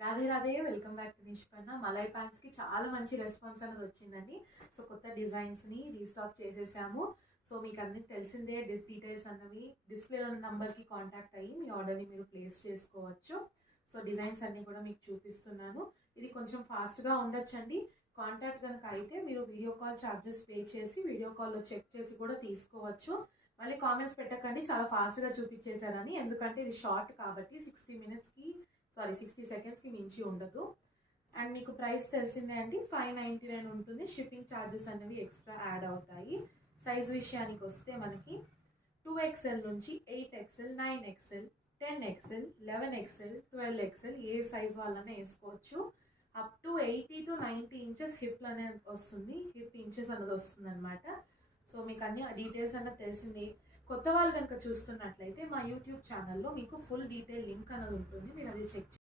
Radhe Radhe welcome back to Nishpanna. మలై ప్యాంట్స్కి చాలా మంచి రెస్పాన్స్ అనేది వచ్చిందండి. సో కొత్త డిజైన్స్ని రీస్టాక్ చేసేసాము. సో మీకు అన్ని తెలిసిందే, డీటెయిల్స్ అన్నవి డిస్ప్లేలో ఉన్న నెంబర్కి కాంటాక్ట్ అయ్యి మీ ఆర్డర్ని మీరు ప్లేస్ చేసుకోవచ్చు. సో డిజైన్స్ అన్నీ కూడా మీకు చూపిస్తున్నాను. ఇది కొంచెం ఫాస్ట్గా ఉండొచ్చండి. కాంటాక్ట్ కనుక అయితే మీరు వీడియో కాల్ ఛార్జెస్ పే చేసి వీడియో కాల్లో చెక్ చేసి కూడా తీసుకోవచ్చు. మళ్ళీ కామెంట్స్ పెట్టకండి చాలా ఫాస్ట్గా చూపించేశారని, ఎందుకంటే ఇది షార్ట్ కాబట్టి 60 సెకండ్స్కి మించి ఉండదు. అండ్ మీకు ప్రైస్ తెలిసిందే అండి, 599 ఉంటుంది. షిప్పింగ్ ఛార్జెస్ అనేవి ఎక్స్ట్రా యాడ్ అవుతాయి. సైజ్ విషయానికి వస్తే మనకి 2XL నుంచి 8XL, 9XL, 10XL, 11XL, 12XL ఏ సైజ్ వాళ్ళనే వేసుకోవచ్చు. Up to 80 to 90 inches hip అనేది వస్తుంది, హిప్ ఇంచెస్ అనేది వస్తుంది అనమాట. సో మీకు అన్ని డీటెయిల్స్ అన్నది తెలిసిందే. కొత్త వాళ్ళు కనుక చూస్తున్నట్లయితే మా యూట్యూబ్ ఛానల్లో మీకు ఫుల్ డీటెయిల్ లింక్ అనేది ఉంటుంది, మీరు అది చెక్